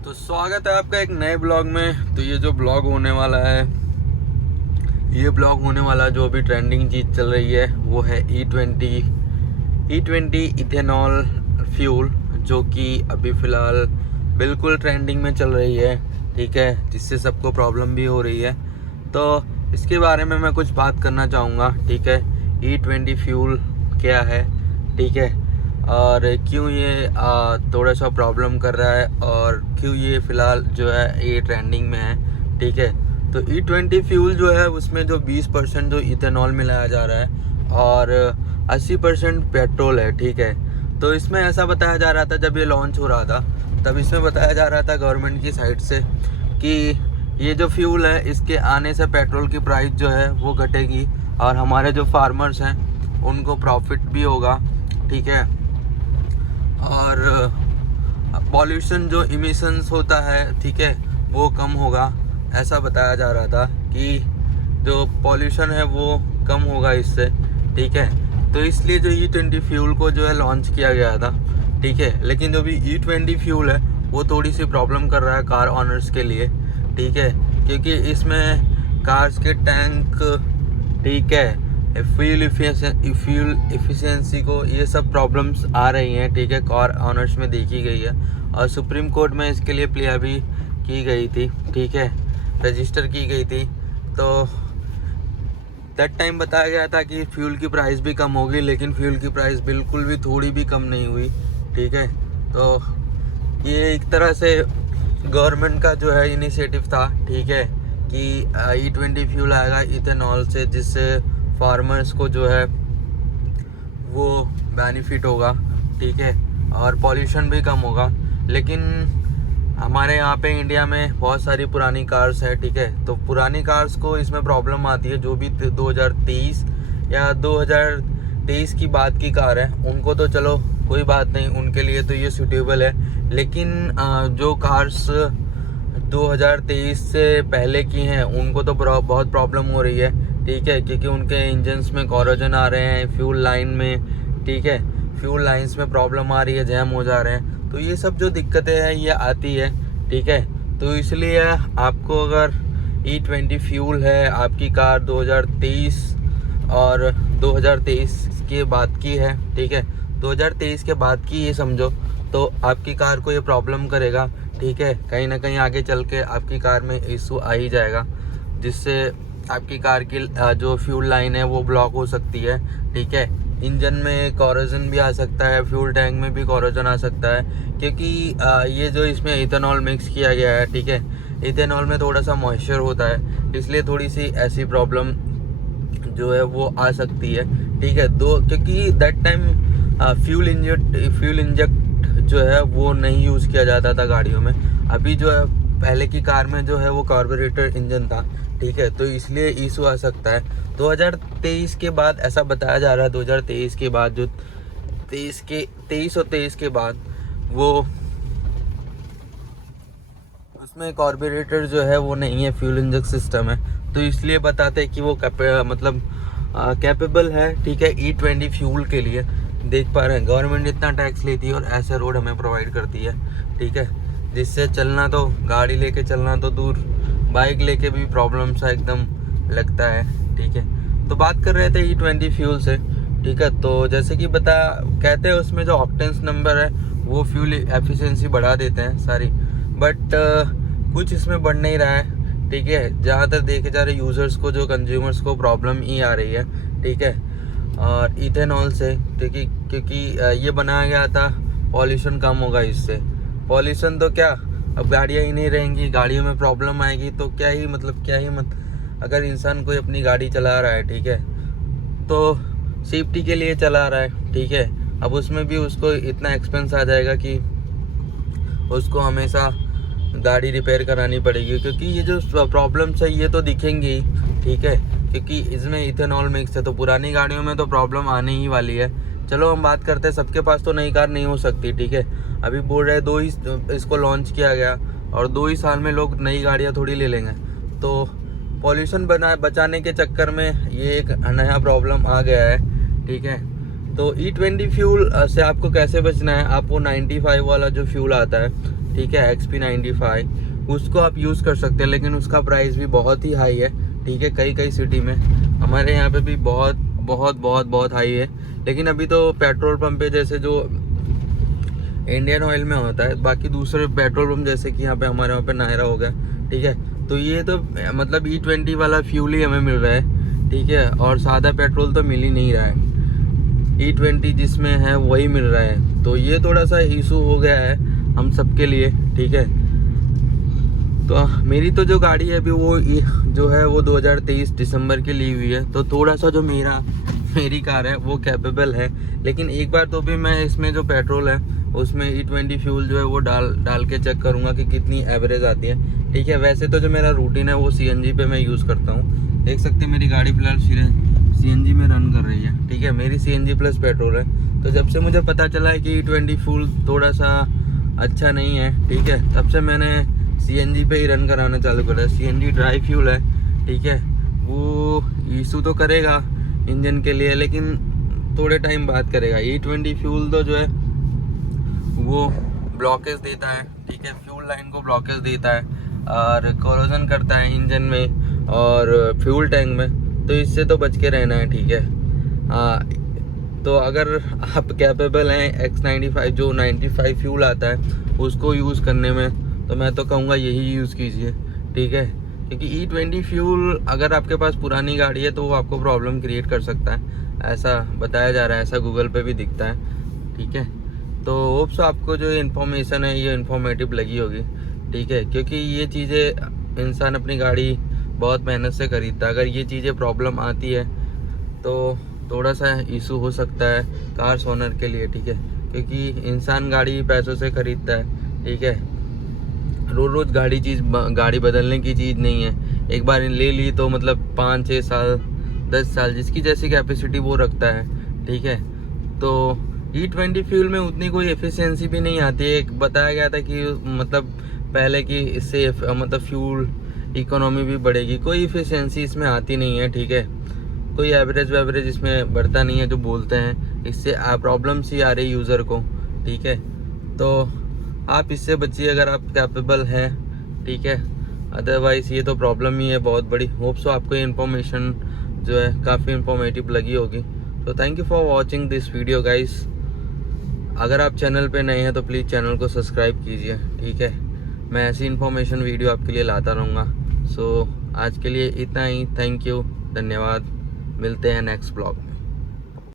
तो स्वागत है आपका एक नए ब्लॉग में। तो ये जो ब्लॉग होने वाला है, ये ब्लॉग होने वाला जो अभी ट्रेंडिंग चीज़ चल रही है वो है E20 इथेनॉल फ्यूल, जो कि अभी फ़िलहाल बिल्कुल ट्रेंडिंग में चल रही है। ठीक है, जिससे सबको प्रॉब्लम भी हो रही है। तो इसके बारे में मैं कुछ बात करना चाहूँगा। ठीक है, E20 फ्यूल क्या है, ठीक है, और क्यों ये थोड़ा सा प्रॉब्लम कर रहा है और क्यों ये फ़िलहाल जो है ये ट्रेंडिंग में है। ठीक है, तो E20 फ्यूल जो है उसमें जो 20% जो इथेनॉल मिलाया जा रहा है और 80% पेट्रोल है। ठीक है, तो इसमें ऐसा बताया जा रहा था जब ये लॉन्च हो रहा था, तब इसमें बताया जा रहा था गवर्नमेंट की साइड से कि ये जो फ्यूल है इसके आने से पेट्रोल की प्राइस जो है वो घटेगी और हमारे जो फार्मर्स हैं उनको प्रॉफिट भी होगा। ठीक है, और पॉल्यूशन जो इमिशंस होता है, ठीक है, वो कम होगा। ऐसा बताया जा रहा था कि जो पॉल्यूशन है वो कम होगा इससे। ठीक है, तो इसलिए जो E20 फ्यूल को जो है लॉन्च किया गया था। ठीक है, लेकिन जो भी E20 फ्यूल है वो थोड़ी सी प्रॉब्लम कर रहा है कार ऑनर्स के लिए। ठीक है, क्योंकि इसमें कार्स के टैंक, ठीक है, फ्यूल इफिशिएंसी को ये सब प्रॉब्लम्स आ रही हैं। ठीक है, कार ऑनर्स में देखी गई है और सुप्रीम कोर्ट में इसके लिए प्ले भी की गई थी। ठीक है, रजिस्टर की गई थी। तो दैट टाइम बताया गया था कि फ्यूल की प्राइस भी कम होगी, लेकिन फ्यूल की प्राइस बिल्कुल भी थोड़ी भी कम नहीं हुई। ठीक है, तो ये एक तरह से गवर्नमेंट का जो है इनिशिएटिव था। ठीक है, कि E20 फ्यूल आएगा इथेनॉल से, जिससे फार्मर्स को जो है वो बेनिफिट होगा। ठीक है, और पॉल्यूशन भी कम होगा। लेकिन हमारे यहाँ पे इंडिया में बहुत सारी पुरानी कार्स है। ठीक है, तो पुरानी कार्स को इसमें प्रॉब्लम आती है। जो भी 2023 या 2023 की बात की कार है उनको तो चलो कोई बात नहीं, उनके लिए तो ये सूटेबल है। लेकिन जो कार्स 2023 से पहले की हैं उनको तो बहुत प्रॉब्लम हो रही है। ठीक है, क्योंकि उनके इंजन्स में कॉरोजन आ रहे हैं, फ्यूल लाइन में, ठीक है, फ्यूल लाइंस में प्रॉब्लम आ रही है, जैम हो जा रहे हैं। तो ये सब जो दिक्कतें हैं ये आती है। ठीक है, तो इसलिए आपको अगर E20 फ्यूल है, आपकी कार 2023 और 2023 के बाद की है, ठीक है, 2023 के बाद की ये समझो, तो आपकी कार को ये प्रॉब्लम करेगा। ठीक है, कहीं ना कहीं आगे चल के आपकी कार में इशू आ ही जाएगा, जिससे आपकी कार की जो फ्यूल लाइन है वो ब्लॉक हो सकती है। ठीक है, इंजन में कॉरोजन भी आ सकता है, फ्यूल टैंक में भी कॉरोजन आ सकता है, क्योंकि ये जो इसमें इथेनॉल मिक्स किया गया है। ठीक है, इथेनॉल में थोड़ा सा मॉइस्चर होता है, इसलिए थोड़ी सी ऐसी प्रॉब्लम जो है वो आ सकती है। ठीक है, क्योंकि दैट टाइम फ्यूल इंजेक्ट जो है वो नहीं यूज़ किया जाता था गाड़ियों में। अभी जो है पहले की कार में जो है वो कार्बोरेटर इंजन था। ठीक है, तो इसलिए इशू आ सकता है 2023 के बाद। ऐसा बताया जा रहा है 2023 के बाद, जो 23 के बाद वो उसमें कार्बोरेटर जो है वो नहीं है, फ्यूल इंजेक्ट सिस्टम है। तो इसलिए बताते हैं कि वो कैपेबल है। ठीक है, E20 फ्यूल के लिए देख पा रहे हैं गवर्नमेंट इतना टैक्स लेती है और ऐसे रोड हमें प्रोवाइड करती है। ठीक है, जिससे चलना तो, गाड़ी लेके चलना तो दूर, बाइक लेके भी प्रॉब्लम सा एकदम लगता है। ठीक है, तो बात कर रहे थे E20 फ्यूल से। ठीक है, तो जैसे कि कहते हैं उसमें जो ऑक्टेन्स नंबर है वो फ्यूल एफिशिएंसी बढ़ा देते हैं सारी, बट कुछ इसमें बढ़ नहीं रहा है। ठीक है, जहाँ तक देखे जा रहे यूज़र्स को, जो कंज्यूमर्स को प्रॉब्लम ही आ रही है। ठीक है, और इथेनॉल से, क्योंकि ये बनाया गया था पॉल्यूशन कम होगा इससे। पॉल्यूशन तो क्या, अब गाड़ियाँ ही नहीं रहेंगी, गाड़ियों में प्रॉब्लम आएगी, तो क्या ही अगर इंसान कोई अपनी गाड़ी चला रहा है, ठीक है, तो सेफ्टी के लिए चला रहा है। ठीक है, अब उसमें भी उसको इतना एक्सपेंस आ जाएगा कि उसको हमेशा गाड़ी रिपेयर करानी पड़ेगी, क्योंकि ये जो प्रॉब्लम्स है ये तो दिखेंगी ही। ठीक है, क्योंकि इसमें इथेनॉल मिक्स है, तो पुरानी गाड़ियों में तो प्रॉब्लम आने ही वाली है। चलो हम बात करते हैं, सबके पास तो नई कार नहीं हो सकती। ठीक है, अभी बोल रहे 2 ही इसको लॉन्च किया गया और 2 ही साल में लोग नई गाड़ियाँ थोड़ी ले लेंगे। तो पॉल्यूशन बचाने के चक्कर में ये एक नया प्रॉब्लम आ गया है। ठीक है, तो E20 फ्यूल से आपको कैसे बचना है, आपको 95 वाला जो फ्यूल आता है, ठीक है, XP95, उसको आप यूज़ कर सकते हैं, लेकिन उसका प्राइस भी बहुत ही हाई है, ठीक है। कई सिटी में, हमारे यहाँ पे भी बहुत हाई है। लेकिन अभी तो पेट्रोल पंप पे जैसे जो इंडियन ऑयल में होता है, बाकी दूसरे पेट्रोल पंप जैसे कि यहाँ पे हमारे वहाँ पे नायरा हो गया, ठीक है, तो ये तो मतलब E20 वाला फ्यूल ही हमें मिल रहा है, ठीक है, और सादा पेट्रोल तो मिल ही नहीं रहा है। E20 जिसमें है वही मिल रहा है, तो ये थोड़ा सा इशू हो गया है हम सबके लिए, ठीक है। तो मेरी तो जो गाड़ी है अभी वो जो है वो 2023 दिसंबर की ली हुई है, तो थोड़ा सा जो मेरी कार है वो कैपेबल है। लेकिन एक बार तो भी मैं इसमें जो पेट्रोल है उसमें E20 फ्यूल जो है वो डाल के चेक करूँगा कि कितनी एवरेज आती है, ठीक है। वैसे तो जो मेरा रूटीन है वो CNG पे मैं यूज़ करता हूँ। देख सकते हैं मेरी गाड़ी फिलहाल CNG में रन कर रही है, ठीक है, मेरी CNG प्लस पेट्रोल है। तो जब से मुझे पता चला है कि E20 फ्यूल थोड़ा सा अच्छा नहीं है, ठीक है, तब से मैंने CNG पे ही रन कराना चालू करा। CNG ड्राई फ्यूल है, ठीक है, वो इशू तो करेगा इंजन के लिए, लेकिन थोड़े टाइम बाद करेगा। E20 फ्यूल तो जो है वो ब्लॉकेज देता है, ठीक है, फ्यूल लाइन को ब्लॉकेज देता है और कोरोजन करता है इंजन में और फ्यूल टैंक में, तो इससे तो बच के रहना है, ठीक है। तो अगर आप कैपेबल हैं X95 जो 95 फ्यूल आता है उसको यूज़ करने में, तो मैं तो कहूँगा यही यूज़ कीजिए, ठीक है, क्योंकि E20 फ्यूल अगर आपके पास पुरानी गाड़ी है तो वो आपको प्रॉब्लम क्रिएट कर सकता है, ऐसा बताया जा रहा है, ऐसा गूगल पे भी दिखता है, ठीक है। तो होप्स आपको जो इन्फॉर्मेशन है ये इन्फॉर्मेटिव लगी होगी, ठीक है, क्योंकि ये चीज़ें इंसान अपनी गाड़ी बहुत मेहनत से खरीदता है। अगर ये चीज़ें प्रॉब्लम आती है तो थोड़ा सा इशू हो सकता है कार्स ओनर के लिए, ठीक है, क्योंकि इंसान गाड़ी पैसों से खरीदता है, ठीक है। रोज़ गाड़ी बदलने की चीज़ नहीं है, एक बार ले ली तो मतलब 5-6 साल 10 साल जिसकी जैसी कैपेसिटी वो रखता है, ठीक है। तो E20 फ्यूल में उतनी कोई एफिशिएंसी भी नहीं आती है। एक बताया गया था कि मतलब पहले कि इससे मतलब फ्यूल इकोनॉमी भी बढ़ेगी, कोई एफिशिएंसी इसमें आती नहीं है, ठीक है, कोई एवरेज इसमें बढ़ता नहीं है जो बोलते हैं, इससे प्रॉब्लम्स ही आ रही यूज़र को, ठीक है। तो आप इससे बचिए अगर आप कैपेबल हैं, ठीक है, अदरवाइज़ ये तो प्रॉब्लम ही है बहुत बड़ी। होप्स आपको ये इन्फॉर्मेशन जो है काफ़ी इन्फॉर्मेटिव लगी होगी। तो thank you for watching this video guys. अगर आप चैनल पे नए हैं तो प्लीज़ चैनल को सब्सक्राइब कीजिए, ठीक है, मैं ऐसी इन्फॉर्मेशन वीडियो आपके लिए लाता रहूँगा। सो आज के लिए इतना ही, थैंक यू, धन्यवाद, मिलते हैं नेक्स्ट ब्लॉग में।